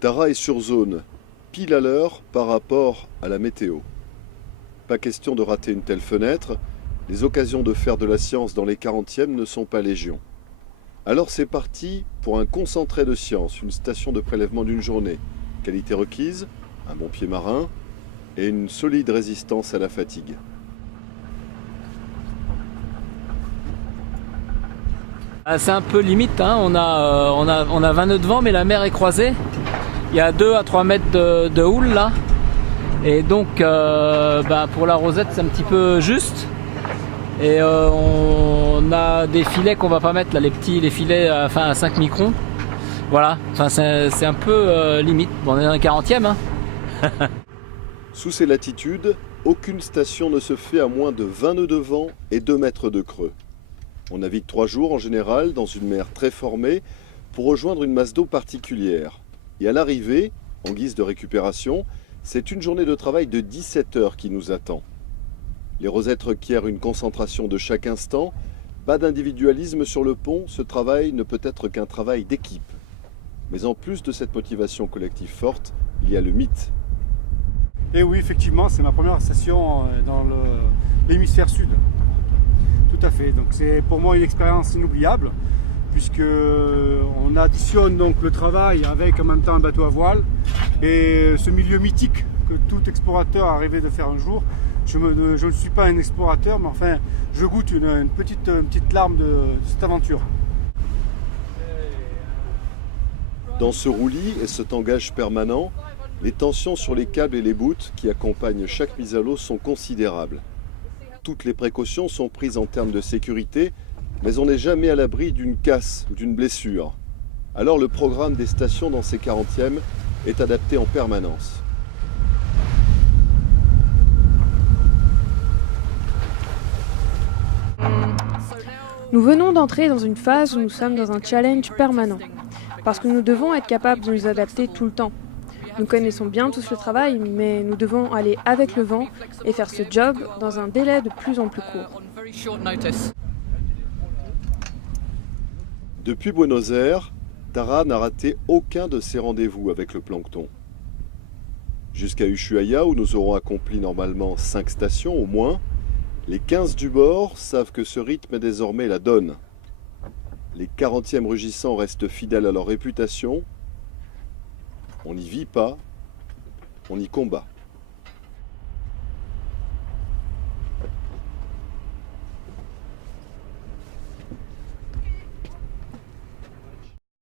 Tara est sur zone, pile à l'heure par rapport à la météo. Pas question de rater une telle fenêtre, les occasions de faire de la science dans les 40e ne sont pas légion. Alors c'est parti pour un concentré de science, une station de prélèvement d'une journée. Qualité requise, un bon pied marin et une solide résistance à la fatigue. C'est un peu limite, hein. On a 20 nœuds de vent, mais la mer est croisée. Il y a 2 à 3 mètres de houle là. Et donc pour la rosette c'est un petit peu juste. Et on a des filets qu'on va pas mettre là, les filets à 5 microns. Voilà, c'est un peu limite. Bon, on est dans les 40e. Hein. Sous ces latitudes, aucune station ne se fait à moins de 20 nœuds de vent et 2 mètres de creux. On navigue 3 jours en général dans une mer très formée pour rejoindre une masse d'eau particulière. Et à l'arrivée, en guise de récupération, c'est une journée de travail de 17 heures qui nous attend. Les rosettes requièrent une concentration de chaque instant. Pas d'individualisme sur le pont, ce travail ne peut être qu'un travail d'équipe. Mais en plus de cette motivation collective forte, il y a le mythe. Et oui, effectivement, c'est ma première station dans l'hémisphère sud. Tout à fait. Donc c'est pour moi une expérience inoubliable, puisque on additionne donc le travail avec en même temps un bateau à voile et ce milieu mythique que tout explorateur a rêvé de faire un jour. Je ne suis pas un explorateur, mais enfin, je goûte une petite larme de cette aventure. Dans ce roulis et cet engage permanent, les tensions sur les câbles et les bouts qui accompagnent chaque mise à l'eau sont considérables. Toutes les précautions sont prises en termes de sécurité, mais on n'est jamais à l'abri d'une casse ou d'une blessure. Alors le programme des stations dans ces 40e est adapté en permanence. Nous venons d'entrer dans une phase où nous sommes dans un challenge permanent, parce que nous devons être capables de nous adapter tout le temps. Nous connaissons bien tous le travail, mais nous devons aller avec le vent et faire ce job dans un délai de plus en plus court. Depuis Buenos Aires, Tara n'a raté aucun de ses rendez-vous avec le plancton. Jusqu'à Ushuaia, où nous aurons accompli normalement 5 stations au moins, les 15 du bord savent que ce rythme est désormais la donne. Les 40e rugissants restent fidèles à leur réputation. On n'y vit pas, on y combat.